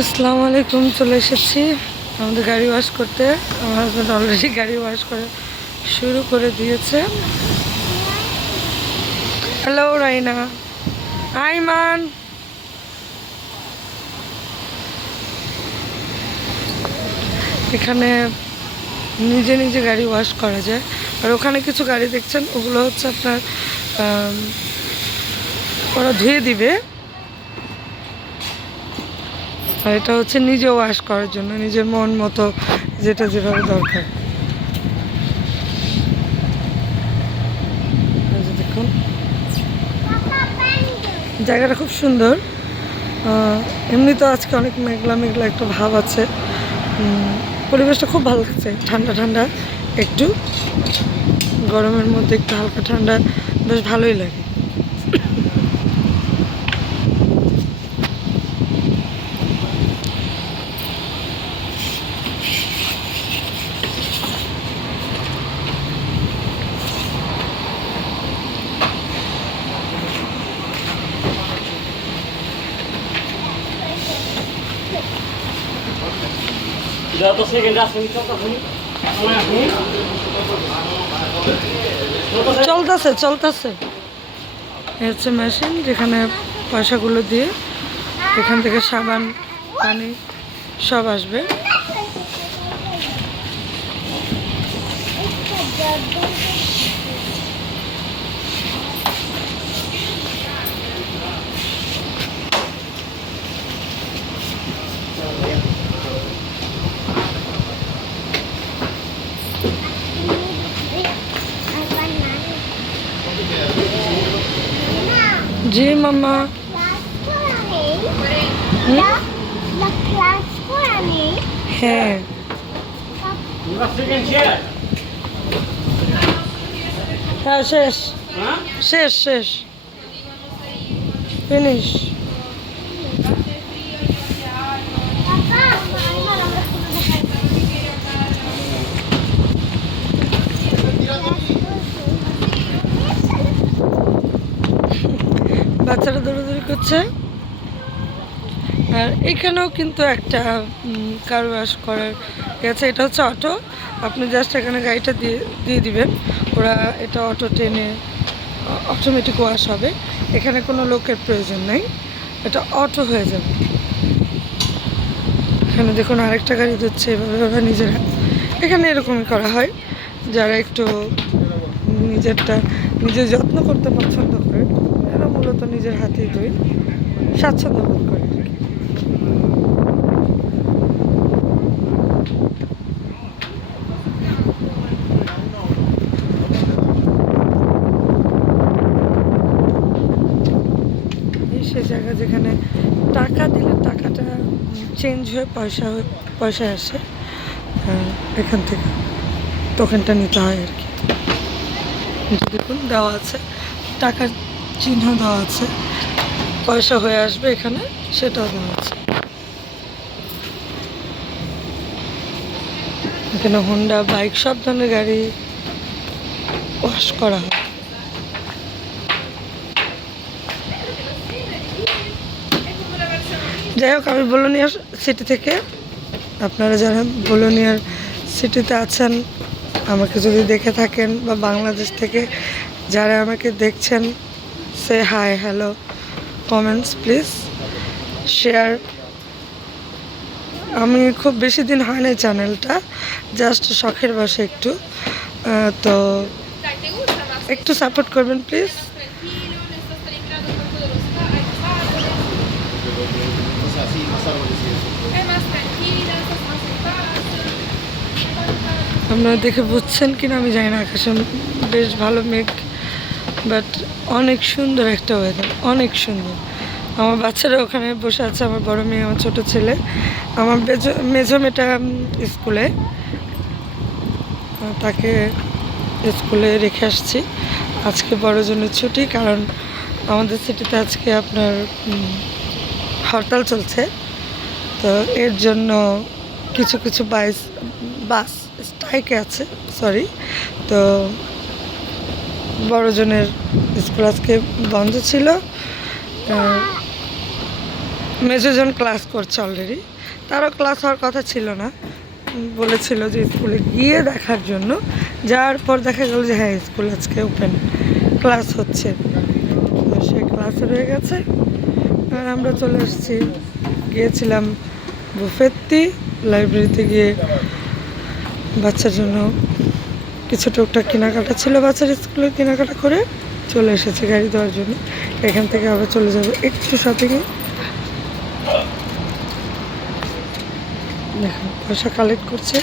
আসসালামু আলাইকুম। চলে এসেছি আমাদের গাড়ি ওয়াশ করতে। আমার হাজব্যান্ড অলরেডি গাড়ি ওয়াশ করে শুরু করে দিয়েছে। হ্যালো রাইনা, আইমান। এখানে নিজে নিজে গাড়ি ওয়াশ করা যায়। আর ওখানে কিছু গাড়ি দেখছেন, ওগুলো হচ্ছে আপনার ওরা ধুয়ে দিবে। আর এটা হচ্ছে নিজে ওয়াশ করার জন্য, নিজের মন মতো যেটা যেভাবে দরকার। দেখুন জায়গাটা খুব সুন্দর। এমনি তো আজকে অনেক মেঘলা মেঘলা একটা ভাব আছে। পরিবেশটা খুব ভালো লাগছে, ঠান্ডা ঠান্ডা, একটু গরমের মধ্যে একটু হালকা ঠান্ডা, বেশ ভালোই লাগে। চলতেছে চলতেছে হচ্ছে মেশিন, যেখানে পয়সাগুলো দিয়ে এখান থেকে সাবান পানি সব আসবে। জি মামা। হ্যাঁ হ্যাঁ, শেষ শেষ শেষ, ফিনিশ। বাচ্চারা দৌড়াদৌড়ি করছে। আর এখানেও কিন্তু একটা কার ওয়াশ করার আছে। এটা হচ্ছে অটো, আপনি জাস্ট এখানে গাড়িটা দিয়ে দিয়ে দিবেন, ওরা এটা অটো টেনে অটোমেটিক ওয়াশ হবে। এখানে কোনো লোকের প্রয়োজন নেই, এটা অটো হয়ে যাবে। এখানে দেখুন আরেকটা গাড়ি দিচ্ছে, এভাবে ওরা নিজেরা, এখানে এরকমই করা হয়। যারা একটু নিজেরটা নিজে যত্ন করতে পছন্দ করে, এরা মূলত নিজের হাতেই ধুই, স্বাচ্ছন্দ্য বোধ করে। সে জায়গা যেখানে টাকা দিলে টাকাটা চেঞ্জ হয়ে পয়সায় আসে, এখান থেকে টোকেনটা নিতে হয় আর কি। দেখুন দেওয়া আছে, টাকার চিহ্ন দেওয়া আছে, পয়সা হয়ে আসবে এখানে, সেটাও দেওয়া আছে। এখানে হোন্ডা বাইক সব ধরনের গাড়ি ওয়াশ করা হয়। যাই হোক, আমি বোলোনিয়া সিটি থেকে, আপনারা যারা বোলোনিয়ার সিটিতে আছেন, আমাকে যদি দেখে থাকেন, বা বাংলাদেশ থেকে যারা আমাকে দেখছেন, say hi, hello, comments please, share. আমি খুব বেশি দিন হয় না চ্যানেলটা, জাস্ট শখের বসে একটু, তো একটু সাপোর্ট করবেন প্লিজ। আপনারা দেখে বুঝছেন কিনা আমি জানি না, আকাশে বেশ ভালো মেঘ, বাট অনেক সুন্দর একটা ওয়েদার, অনেক সুন্দর। আমার বাচ্চারা ওখানে বসে আছে, আমার বড় মেয়ে, আমার ছোট ছেলে, আমার মেজো মেয়েটা স্কুলে, তাকে স্কুলে রেখে আসছি। আজকে বড়জনের ছুটি, কারণ আমাদের সিটিতে আজকে আপনার হরতাল চলছে, তো এর জন্য কিছু কিছু বাস স্ট্রাইকে আছে, সরি। তো বড়জনের স্কুল আজকে বন্ধ ছিল, মেজোজন ক্লাস করছে অলরেডি, তারও ক্লাস হওয়ার কথা ছিল না, বলেছিল যে স্কুলে গিয়ে দেখার জন্য। যাওয়ার পর দেখা গেল যে হ্যাঁ স্কুল আজকে ওপেন, ক্লাস হচ্ছে, তো সে ক্লাসে রয়ে গেছে। আর আমরা চলে এসেছি, গিয়েছিলাম বুফেত্তি লাইব্রেরিতে গিয়ে বাচ্চার জন্য কিছু টুকটাক কেনাকাটা ছিল, বাচ্চার স্কুলের কেনাকাটা করে চলে এসেছি গাড়ি দেওয়ার জন্য। এখান থেকে আবার চলে যাব একটু শপিংয়ে। দেখুন পয়সা কালেক্ট করছে।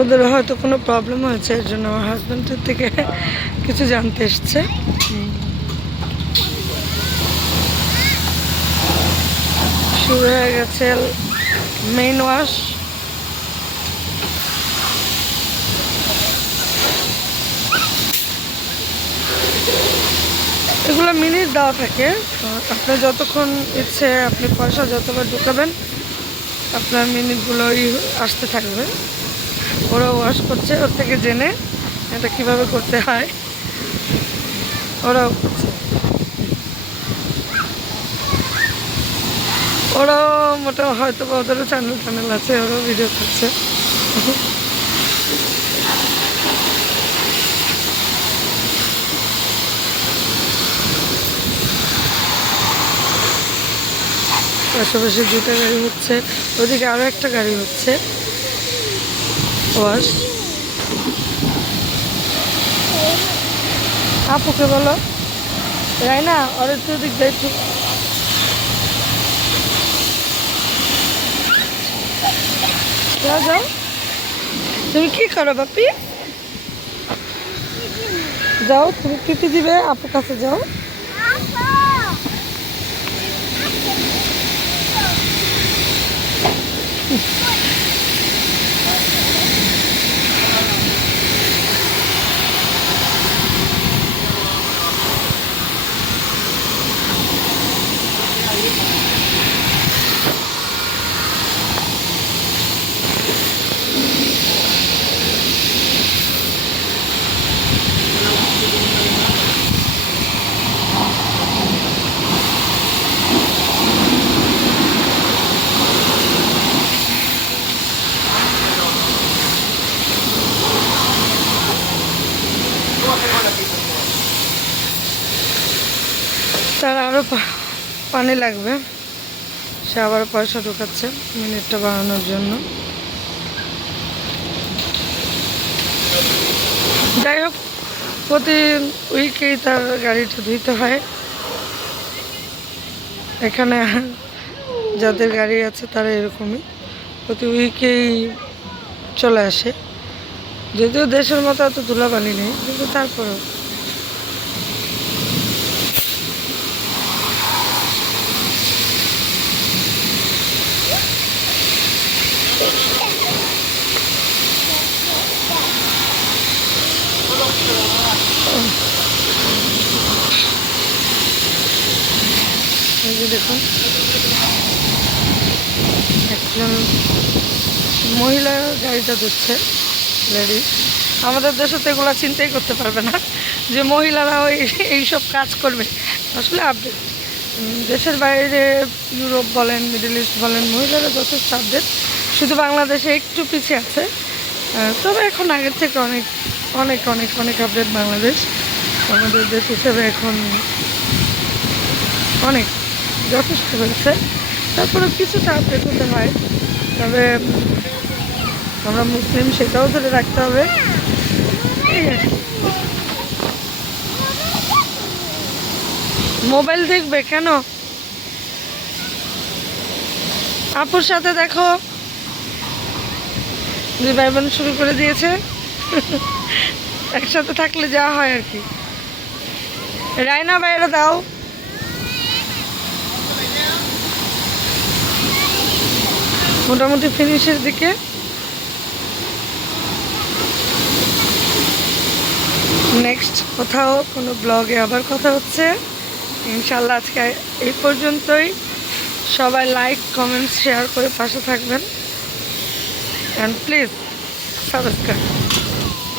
ওদের হয়তো কোনো প্রবলেম হয়েছে, এর জন্য আমার হাজব্যান্ডের থেকে কিছু জানতে এসছে। শুরু হয়ে গেছে মেইন ওয়াশ। এগুলো মিনিট দেওয়া থাকে, আপনার যতক্ষণ ইচ্ছে আপনি পয়সা যতবার ঢুকাবেন আপনার মিনিটগুলো আসতে থাকবে। ওরা ওয়াশ করছে, ওর থেকে জেনে এটা কিভাবে করতে হয় ওরাও করছে। ওরাও মোটামুটি হয়তো ওদেরও চ্যানেল আছে, ওরাও ভিডিও করছে। পাশাপাশি দুটো গাড়ি হচ্ছে, ওদিকে আরও একটা গাড়ি হচ্ছে ওয়াশ। আপুকে বলো রাইনা ওর একটু দিক দিয়ে একটু যাও যাও। তুমি কি করো বাপি? যাও তুমি পিপি দিবে, আপুর কাছে যাও। তার আরও পানি লাগবে, সে আবার পয়সা ঢোকাচ্ছে মিনিটটা বাড়ানোর জন্য। যাই হোক প্রতি উইকেই তার গাড়িটা ধুইতে হয়। এখানে যাদের গাড়ি আছে তারা এরকমই প্রতি উইকেই চলে আসে, যদিও দেশের মতো এত ধুলাবালি নেই, কিন্তু তারপরেও এই যে দেখুন একজন মহিলা গাড়িটা ধুচ্ছে, লেডিস। আমাদের দেশে তো এগুলো চিন্তাই করতে পারবে না যে মহিলারাও এইসব কাজ করবে। আসলে আপডেট দেশের বাইরে ইউরোপ বলেন, মিডল ইস্ট বলেন, মহিলারা যথেষ্ট আপডেট, শুধু বাংলাদেশে একটু পিছিয়ে আছে। তবে এখন আগের থেকে অনেক অনেক অনেক অনেক আপডেট বাংলাদেশ। আমাদের দেশ হিসেবে এখন অনেক যথেষ্ট হয়েছে, তারপরে কিছুটা আপডেট হতে হয়। তবে আমরা মুসলিম, সেটাও ধরে রাখতে হবে। এই আর কি। মোবাইল দেখবে কেন? আপুর সাথে দেখো দুই ভাই বোন শুরু করে দিয়েছে। একসাথে থাকলে যা হয় আর কি। রায়না বাইরে দাও। মোটামুটি ফিনিশের দিকে। নেক্সট কোথাও কোনো ব্লগে আবার কথা হচ্ছে ইনশাল্লাহ। আজকে এই পর্যন্তই। সবাই লাইক কমেন্টস শেয়ার করে পাশে থাকবেন অ্যান্ড প্লিজ সাবস্ক্রাইব।